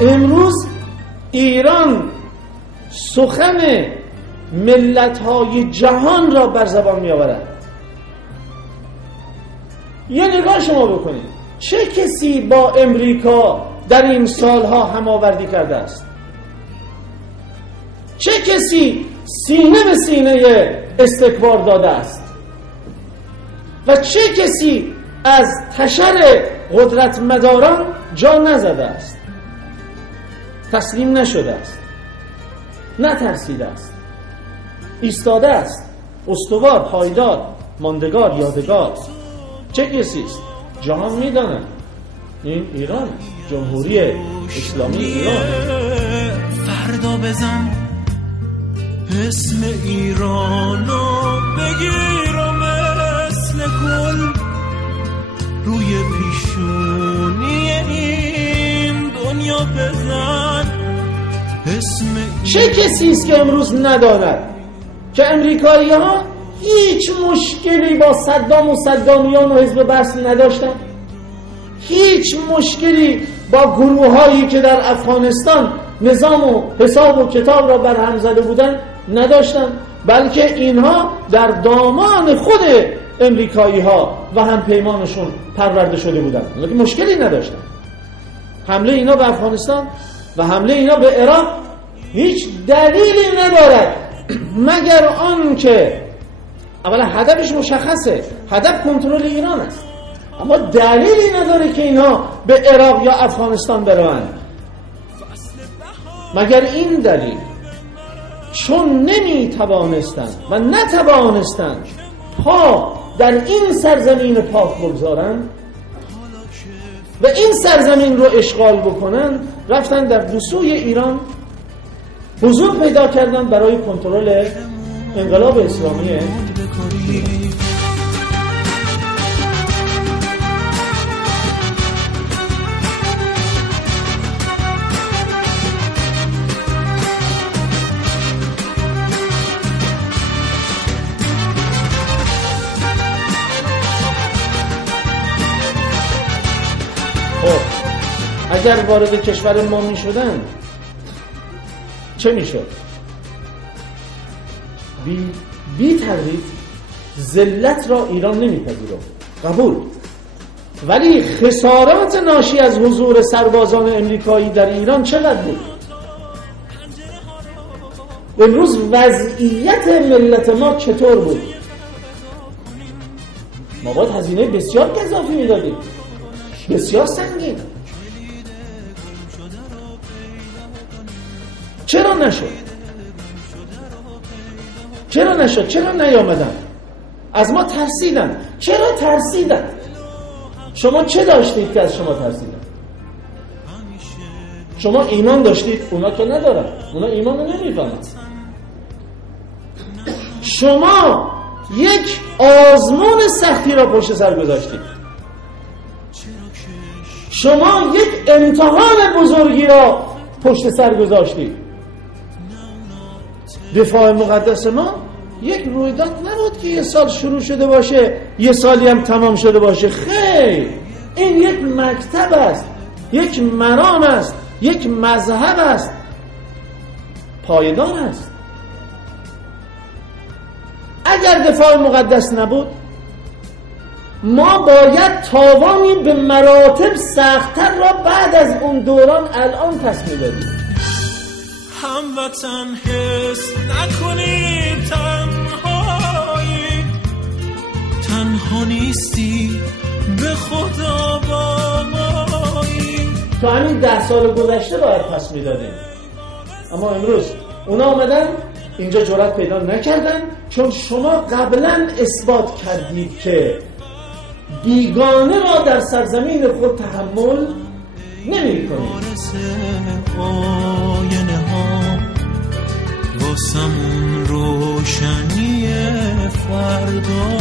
امروز ایران سخن ملت‌های جهان را بر زبان می‌آورد. یه نگاه شما بکنید، چه کسی با امریکا در این سالها هماوردی کرده است؟ چه کسی سینه به سینه استکبار داده است؟ و چه کسی از تشر قدرت مداران جا نزده است؟ تسلیم نشده است، نترسیده است، ایستاده است، استوار، پایدار، ماندگار، یادگار. چه کسی است؟ جهان میداند این ایران است، جمهوری اسلامی ایران. فردا بزن اسم ایرانو بگیرم مثل گل روی پیشونی این دنیا بزن اسم. چه کسی است که امروز نداند که امریکایی ها هیچ مشکلی با صدام و صدامیان و حزب بعث نداشتن؟ هیچ مشکلی با گروه هایی که در افغانستان نظام و حساب و کتاب را برهم زده بودن نداشتن؟ بلکه اینها در دامان خود امریکایی ها و هم پیمانشون پرورده شده بودن، لیکن مشکلی نداشتن. حمله اینا به افغانستان و حمله اینا به عراق هیچ دلیلی ندارد مگر آن که اولا هدفش مشخصه، هدف کنترل ایران است، اما دلیلی نداره که اینا به عراق یا افغانستان بروند مگر این دلیل چون نمیتوانستند و نتوانستند پا در این سرزمین پاک بگذارند و این سرزمین رو اشغال بکنند، رفتن در دو سوی ایران حضور پیدا کردن برای کنترل انقلاب اسلامی. اگر وارد کشور ما می شدن چه می شد؟ بی تردید ذلت را ایران نمی پذیرفت، قبول، ولی خسارات ناشی از حضور سربازان امریکایی در ایران چقدر بود؟ امروز وضعیت ملت ما چطور بود؟ ما باید هزینه بسیار گزافی می دادیم، بسیار سنگین. چرا نشد؟ چرا نیامدن؟ از ما ترسیدن. چرا ترسیدن؟ شما چه داشتید که از شما ترسیدن؟ شما ایمان داشتید، اونا که ندارن، اونا ایمان رو نمیفهمن. شما یک آزمون سختی را پشت سر گذاشتید، شما یک امتحان بزرگی را پشت سر گذاشتید. دفاع مقدس ما یک رویداد نبود که یه سال شروع شده باشه یه سالی هم تمام شده باشه. خیر، این یک مکتب است، یک مرام است، یک مذهب است، پایدار است. اگر دفاع مقدس نبود ما باید تاوانی به مراتب سخت‌تر را بعد از اون دوران الان پس می‌دادیم. هموطن حس نکنی تنهایی، تنها نیستی به خدا با مایی. تو همین 10 سال گذشته باید پس میدادیم، اما امروز اونا آمدن اینجا جرأت پیدا نکردن، چون شما قبلا اثبات کردید که بیگانه را در سرزمین خود تحمل نمی کنید. آینه ها واسمون روشنی فردا